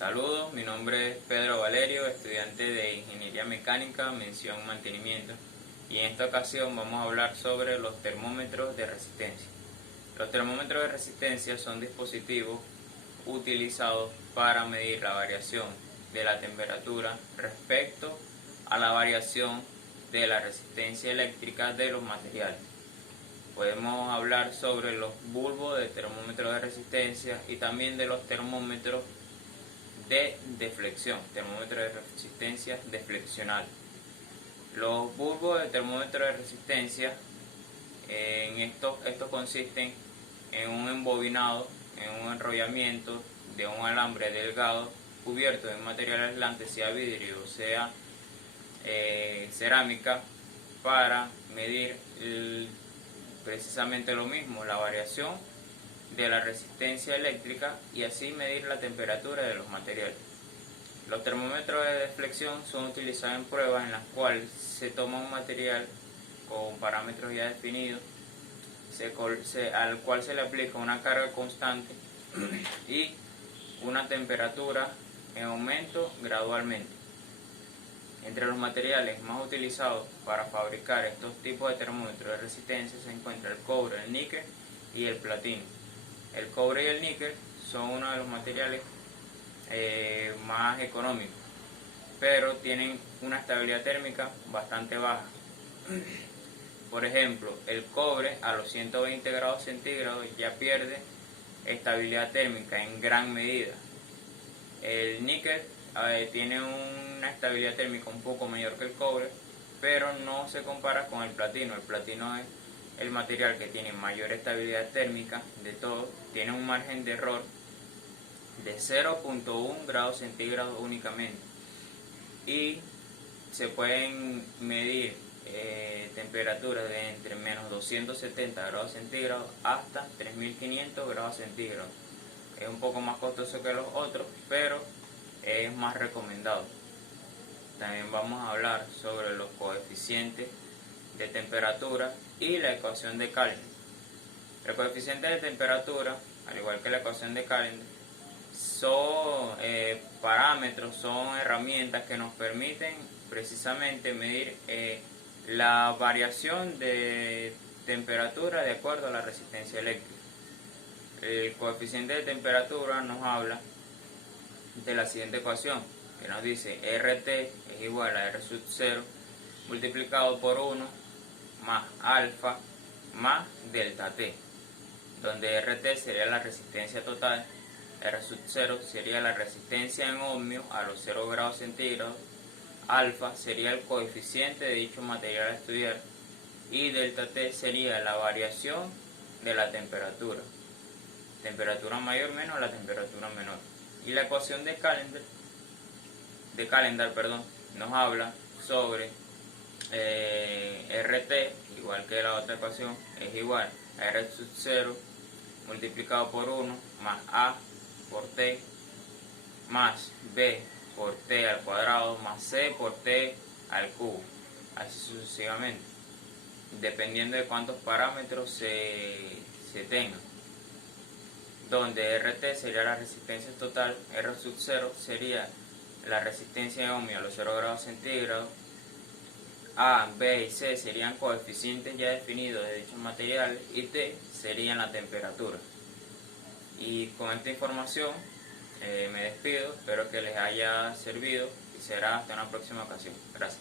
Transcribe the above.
Saludos, mi nombre es Pedro Valerio, estudiante de Ingeniería Mecánica, mención Mantenimiento, y en esta ocasión vamos a hablar sobre los termómetros de resistencia. Los termómetros de resistencia son dispositivos utilizados para medir la variación de la temperatura respecto a la variación de la resistencia eléctrica de los materiales. Podemos hablar sobre los bulbos de termómetros de resistencia y también de los termómetros de deflexión, termómetros de resistencia defleccional. Los bulbos de termómetro de resistencia, estos consisten en un embobinado, en un enrollamiento de un alambre delgado cubierto de un material aislante, sea vidrio o sea cerámica, para medir precisamente lo mismo, la variación de la resistencia eléctrica y así medir la temperatura de los materiales. Los termómetros de deflexión son utilizados en pruebas en las cuales se toma un material con parámetros ya definidos, al cual se le aplica una carga constante y una temperatura en aumento gradualmente. Entre los materiales más utilizados para fabricar estos tipos de termómetros de resistencia se encuentra el cobre, el níquel y el platino. El cobre y el níquel son uno de los materiales más económicos, pero tienen una estabilidad térmica bastante baja. Por ejemplo, el cobre a los 120 grados centígrados ya pierde estabilidad térmica en gran medida. El níquel tiene una estabilidad térmica un poco mayor que el cobre, pero no se compara con el platino. El platino es el material que tiene mayor estabilidad térmica de todos, tiene un margen de error de 0.1 grados centígrados únicamente, y se pueden medir temperaturas de entre menos 270 grados centígrados hasta 3500 grados centígrados. Es un poco más costoso que los otros, pero es más recomendado. También vamos a hablar sobre los coeficientes de temperatura y la ecuación de Callendar. El coeficiente de temperatura, al igual que la ecuación de Callendar, son parámetros, son herramientas que nos permiten precisamente medir la variación de temperatura de acuerdo a la resistencia eléctrica. El coeficiente de temperatura nos habla de la siguiente ecuación, que nos dice RT es igual a R sub 0 multiplicado por 1 más alfa más delta T, donde RT sería la resistencia total, R sub 0 sería la resistencia en ohmios a los 0 grados centígrados, alfa sería el coeficiente de dicho material a estudiar y delta T sería la variación de la temperatura mayor menos la temperatura menor. Y la ecuación de Callendar, nos habla sobre RT, igual que la otra ecuación, es igual a R sub 0 multiplicado por 1 más A por T más B por T al cuadrado más C por T al cubo, así sucesivamente, dependiendo de cuántos parámetros se tengan, donde RT sería la resistencia total, R sub 0 sería la resistencia en ohmios a los 0 grados centígrados, A, B y C serían coeficientes ya definidos de dichos materiales y T serían la temperatura. Y con esta información me despido, espero que les haya servido y será hasta una próxima ocasión. Gracias.